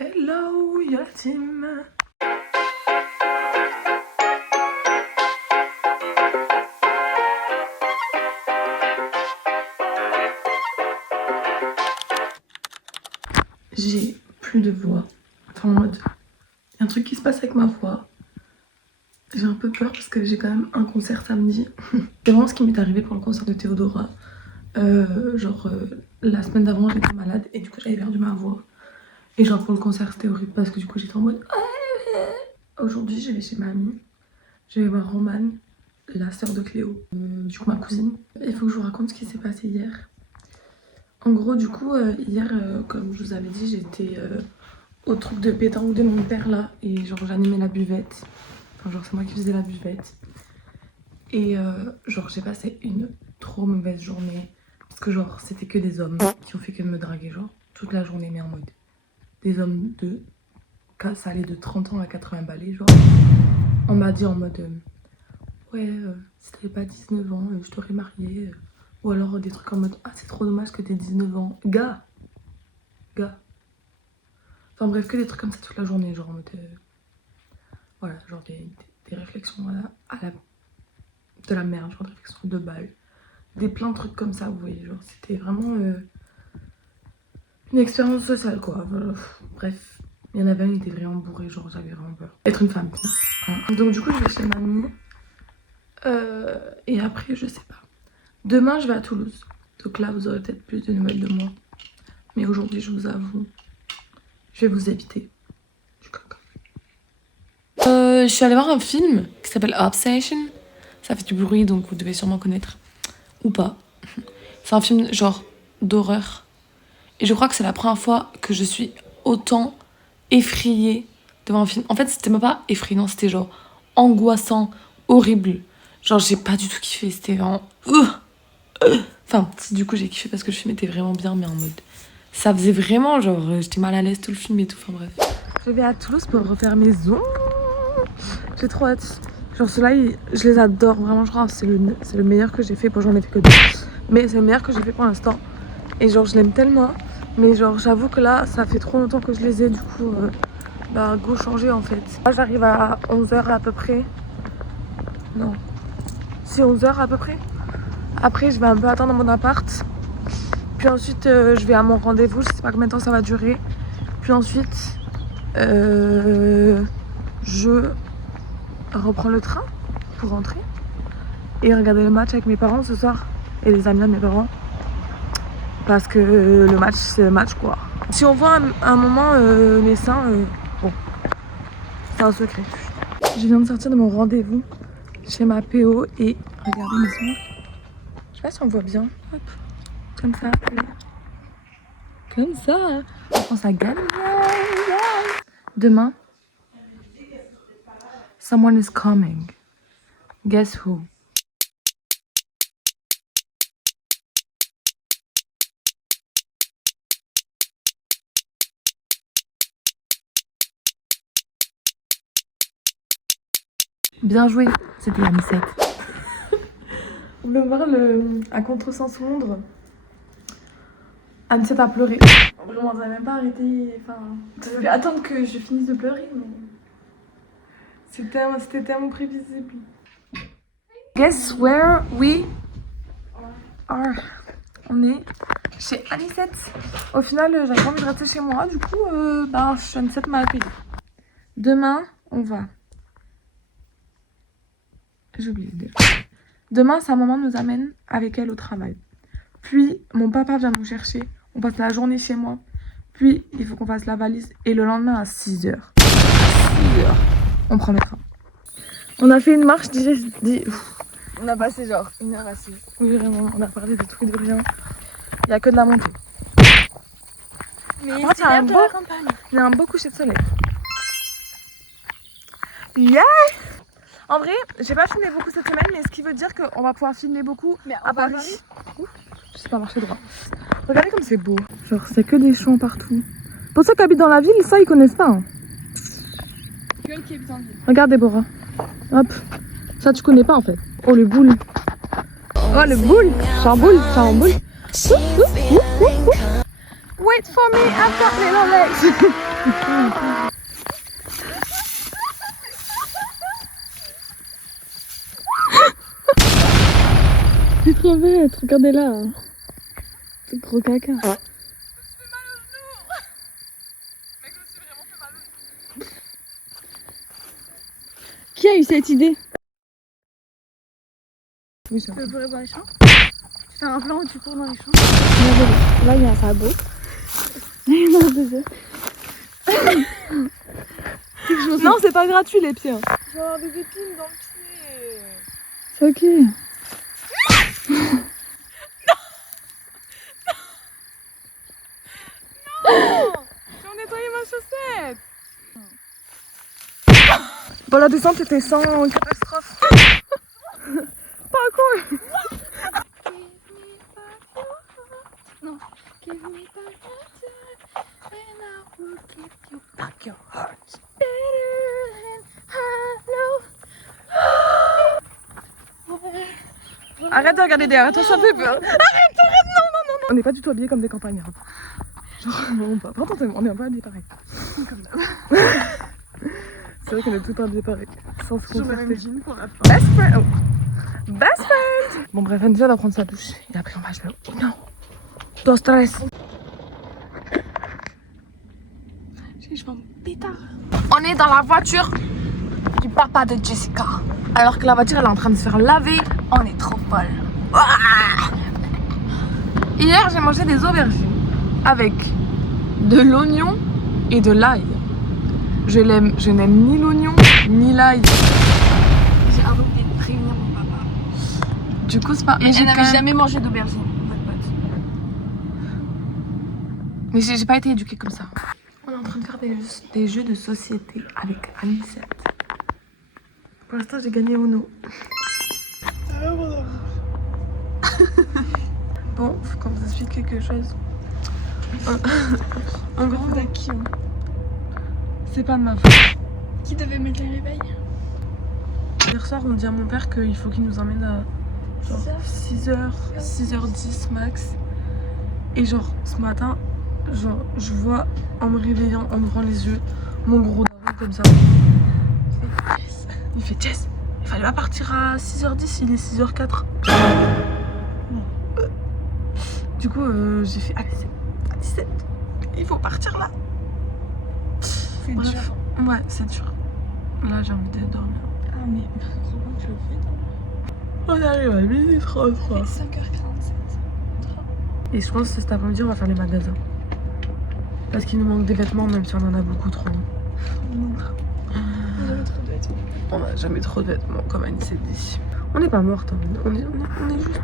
Hello Yatim. J'ai plus de voix. Enfin en mode, il y a un truc qui se passe avec ma voix. J'ai un peu peur parce que j'ai quand même un concert samedi. C'est vraiment ce qui m'est arrivé pour le concert de Théodora. La semaine d'avant j'étais malade et du coup j'avais perdu ma voix. Et genre pour le concert c'était horrible parce que du coup j'étais en mode... Aujourd'hui je vais chez mamie. Je vais voir Romane, la sœur de Cléo, du coup ma cousine. Il faut que je vous raconte ce qui s'est passé hier. En gros du coup hier comme je vous avais dit j'étais au truc de pétanque de mon père là. Et genre j'animais la buvette. Enfin genre c'est moi qui faisais la buvette. Et genre j'ai passé une trop mauvaise journée. Parce que genre c'était que des hommes qui ont fait que de me draguer genre toute la journée mais en mode. Des hommes de... Ça allait de 30 ans à 80 balais genre. On m'a dit en mode ouais si t'avais pas 19 ans je t'aurais marié. Ou alors des trucs en mode ah c'est trop dommage que t'aies 19 ans. Gars. Enfin bref que des trucs comme ça toute la journée genre en mode voilà genre des réflexions de la merde, genre des réflexions de balles. Des plein de trucs comme ça vous voyez genre c'était vraiment une expérience sociale quoi. Bref. Il y en avait un qui était vraiment bourré, genre j'avais vraiment peur. Être une femme. Hein. Donc du coup je vais chez mamie. Et après je sais pas. Demain je vais à Toulouse. Donc là vous aurez peut-être plus de nouvelles de moi. Mais aujourd'hui je vous avoue, je vais vous éviter. Je suis allée voir un film qui s'appelle Obsession. Ça fait du bruit donc vous devez sûrement connaître. Ou pas. C'est un film genre d'horreur. Et je crois que c'est la première fois que je suis autant effrayée devant un film. En fait, c'était même pas effrayant, c'était genre angoissant, horrible. Genre, j'ai pas du tout kiffé, c'était vraiment... Enfin, si du coup j'ai kiffé parce que le film était vraiment bien, mais en mode... Ça faisait vraiment, genre, j'étais mal à l'aise tout le film et tout, enfin bref. Je vais à Toulouse pour refaire mes ongles. J'ai trop hâte. Genre ceux-là, je les adore, vraiment, je crois c'est le meilleur que j'ai fait. Bon, j'en ai fait que deux. Mais c'est le meilleur que j'ai fait pour l'instant. Et genre, je l'aime tellement. Mais genre, j'avoue que là, ça fait trop longtemps que je les ai, du coup... go changer en fait. Là j'arrive à 11h à peu près. Non. C'est 11h à peu près. Après je vais un peu attendre mon appart. Puis ensuite je vais à mon rendez-vous. Je sais pas combien de temps ça va durer. Puis ensuite je reprends le train pour rentrer. Et regarder le match avec mes parents ce soir. Et les amis de mes parents. Parce que le match c'est le match quoi. Si on voit un moment mes seins, bon. C'est un secret. Je viens de sortir de mon rendez-vous chez ma PO et regardez mes ongles. Je sais pas si on voit bien. Hop. Comme ça. Comme ça. On pense à gagner. Demain. Someone is coming. Guess who? Bien joué. C'était la Missette. Vous voulez voir à contresens Londres? Anne a pleuré. Vraiment, on n'a même pas arrêté. Enfin, je devais attendre que je finisse de pleurer, mais c'était tellement prévisible. Guess where we are? On est chez Anicette. Au final, j'avais pas envie de rester chez moi, du coup, Anicette m'a accueilli. Demain, on va. J'ai oublié de dire. Demain, sa maman nous amène avec elle au travail. Puis, mon papa vient nous chercher. On passe la journée chez moi. Puis, il faut qu'on fasse la valise. Et le lendemain, à 6h. On prend le train. On a fait une marche on a passé genre 1h assis. Oui, vraiment. On a parlé de tout et de rien. Il n'y a que de la montée. Mais c'est l'air de la campagne. Il y a un beau coucher de soleil. Yeah! En vrai, j'ai pas filmé beaucoup cette semaine, mais ce qui veut dire qu'on va pouvoir filmer beaucoup à Paris. Ouf, je sais pas marcher droit. Regardez comme c'est beau. Genre, c'est que des champs partout. Pour ceux qui habitent dans la ville, ça, ils connaissent pas. Hein. Qui habite en ville. Regarde, Déborah. Hop. Ça, tu connais pas en fait. Oh, le boule. Oh, le boule. Chamboule. Wait for me, I've got little legs. C'est trop bête, regardez là. Ce gros caca. Qui a eu cette idée? Oui, ça. Tu courir dans les champs? Tu fais un plan où tu cours dans les champs? Là, il y a un sabot. Non, c'est pas gratuit les pieds. Je vais avoir des épines dans le pied. C'est ok. J'ai nettoyé ma chaussette. Bon, la descente était sans catastrophe. Pas cool. Non. Give me back your time and I will give you back your heart. Better than hello. Arrête de regarder derrière toi, ça fait peur. Arrête, non. On n'est pas du tout habillés comme des campagnards. Genre, non, pas forcément, on est un peu habillés pareil. Comme d'hab. C'est vrai qu'on est tout habillés pareil. Sans se J'aurais concerter. même jean pour la fin. Best friend. Oh. Best friend. Bon bref, Anissa va prendre sa douche. Et après on va jouer au Uno. Dos, tres. Je vais en pétard. On est dans la voiture du papa de Jessica. Alors que la voiture elle est en train de se faire laver. On est trop folle. Ouah. Hier j'ai mangé des aubergines avec de l'oignon et de l'ail. Je n'aime ni l'oignon ni l'ail. J'ai oublié de prévenir mon papa. Du coup c'est pas... Mais elle n'avait jamais mangé d'aubergine, votre pote. Mais j'ai pas été éduquée comme ça. On est en train de faire des jeux de société avec Anicette. Pour l'instant j'ai gagné Uno. Bon, faut qu'on vous explique quelque chose. En gros, c'est pas de ma faute. Qui devait mettre les réveils? Hier soir, on dit à mon père qu'il faut qu'il nous emmène à genre 6h10 max. Et genre, ce matin, genre, je vois en me réveillant, en ouvrant les yeux, mon gros daron comme ça. Il fait Jess, il fallait pas partir à 6h10, il est 6h04. Du coup, j'ai fait à 17, il faut partir là. C'est Bref. dur. Ouais, c'est dur. Là, j'ai envie de dormir. Ah, mais comment tu le fais On arrive à 12h33. 5h47. Et je pense que cet après-midi, on va faire les magasins. Parce qu'il nous manque des vêtements, même si on en a beaucoup trop. On avait trop de vêtements. On n'a jamais trop de vêtements, comme Annie s'est dit. On n'est pas morte, hein. on est juste.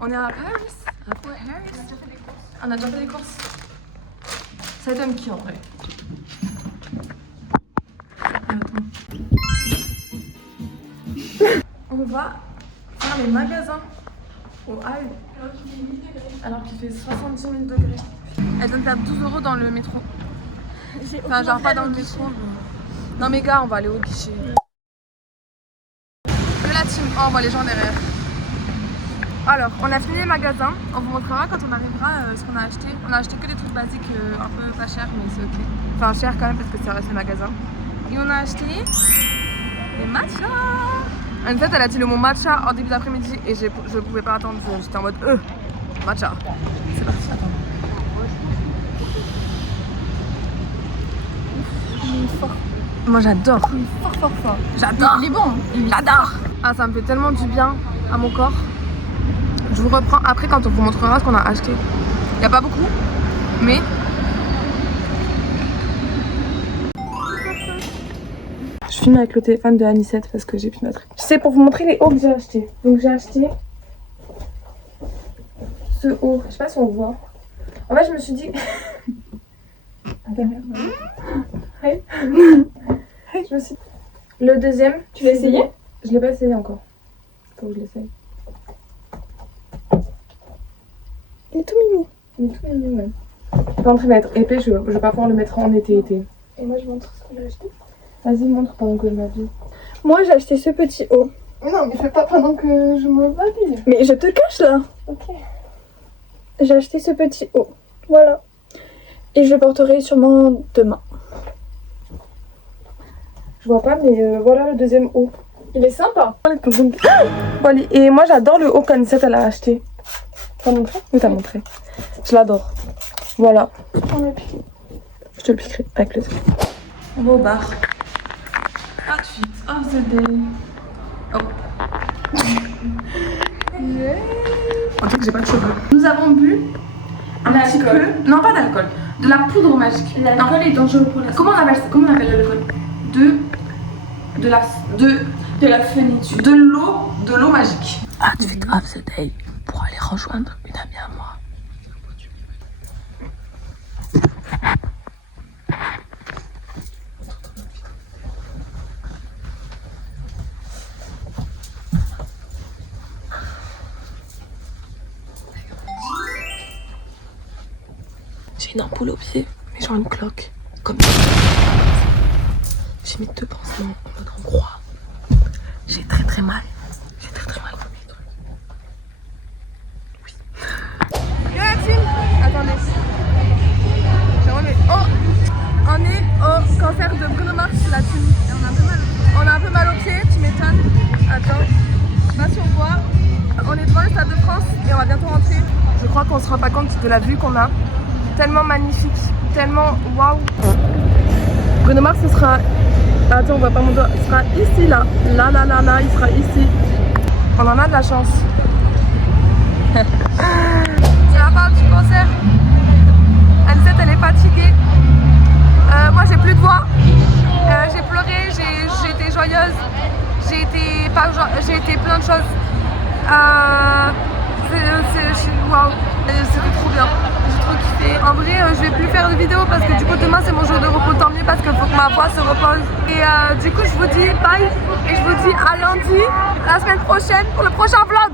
On est à Paris. On a déjà fait des courses. Ça étonne qui en vrai? On va faire les magasins au Hall. Alors qu'il fait 70 000 degrés. Elle vient de perdre 12 € dans le métro. Enfin, genre pas dans le métro. Mais... Non mais gars, on va aller au guichet. Que la team, oh, on voit les gens derrière. Alors, on a fini les magasins. On vous montrera quand on arrivera ce qu'on a acheté. On a acheté que des trucs basiques, un peu pas chers, mais c'est ok. Enfin, cher quand même parce que ça reste le magasin. Et on a acheté des matchas. En fait, elle a dit le mot matcha en début d'après-midi et je pouvais pas attendre. J'étais en mode matcha. C'est parti, attends. Il est fort. Moi j'adore. Il est fort. J'adore. Il est bon. J'adore. Ah, ça me fait tellement du bien à mon corps. Je vous reprends après quand on vous montrera ce qu'on a acheté. Il n'y a pas beaucoup, mais... Je filme avec le téléphone de Anicette parce que j'ai plus notre... C'est pour vous montrer les hauts que j'ai achetés. Donc j'ai acheté ce haut. Je sais pas si on voit. En fait, je me suis dit... Hey. Je me suis... Le deuxième... Tu l'as essayé? Je l'ai pas essayé encore. Faut que je l'essaye. Il est tout mignon. Il est tout mignon, ouais. Je vais en train de mettre épais, je vais pas pouvoir le mettre en été. Et moi, je montre ce que j'ai acheté. Vas-y, montre pendant que je m'habille. Moi, j'ai acheté ce petit haut. Non, mais fais pas pendant que je m'habille. Mais je te cache là. Ok. j'ai acheté ce petit haut. Voilà. Et je le porterai sûrement demain. Je vois pas, mais voilà le deuxième haut. Il est sympa. Bon, allez. Et moi j'adore le haut qu'Anisette elle a acheté. T'as montré? Oui, t'as montré. Je l'adore. Voilà. Je te le piquerai avec plaisir. On va au bar. Outfit of the day. Oh. Yeah. On dirait que j'ai pas de cheveux. Nous avons bu un petit peu. Non, pas d'alcool. De la poudre magique. L'alcool est dangereux pour la santé. Comment on appelle ça? Comment on appelle l'alcool? De la phénitude. De l'eau magique. Outfit of the day pour aller rejoindre une amie à moi. J'ai une ampoule au pied, mais genre une cloque. Comme ça. J'ai mis 2 pansements en mode en croix. J'ai très très mal. J'ai très très mal au pied. Oui. Yo la team. Attendez. Je remets. Oh. On est au concert de Bruno Mars, la team. Et on a un peu mal au pied, tu m'étonnes. Attends. Je sais pas si on voit. On est devant le Stade de France et on va bientôt rentrer. Je crois qu'on se rend pas compte de la vue qu'on a. Tellement magnifique, tellement waouh. Bruno Mars, ce sera. Attends, on voit pas mon doigt. Il sera ici, là. Là, il sera ici. On en a de la chance. C'est la fin du concert. Anisette, elle est fatiguée. Moi, j'ai plus de voix. J'ai pleuré, j'ai été joyeuse. J'ai été plein de choses. Waouh, c'était trop bien. J'ai trop kiffé. En vrai, je vais plus faire de vidéos parce que du coup demain c'est mon jour de repos, tant mieux parce qu'il faut que ma voix se repose. Et du coup je vous dis bye et je vous dis à lundi, la semaine prochaine pour le prochain vlog.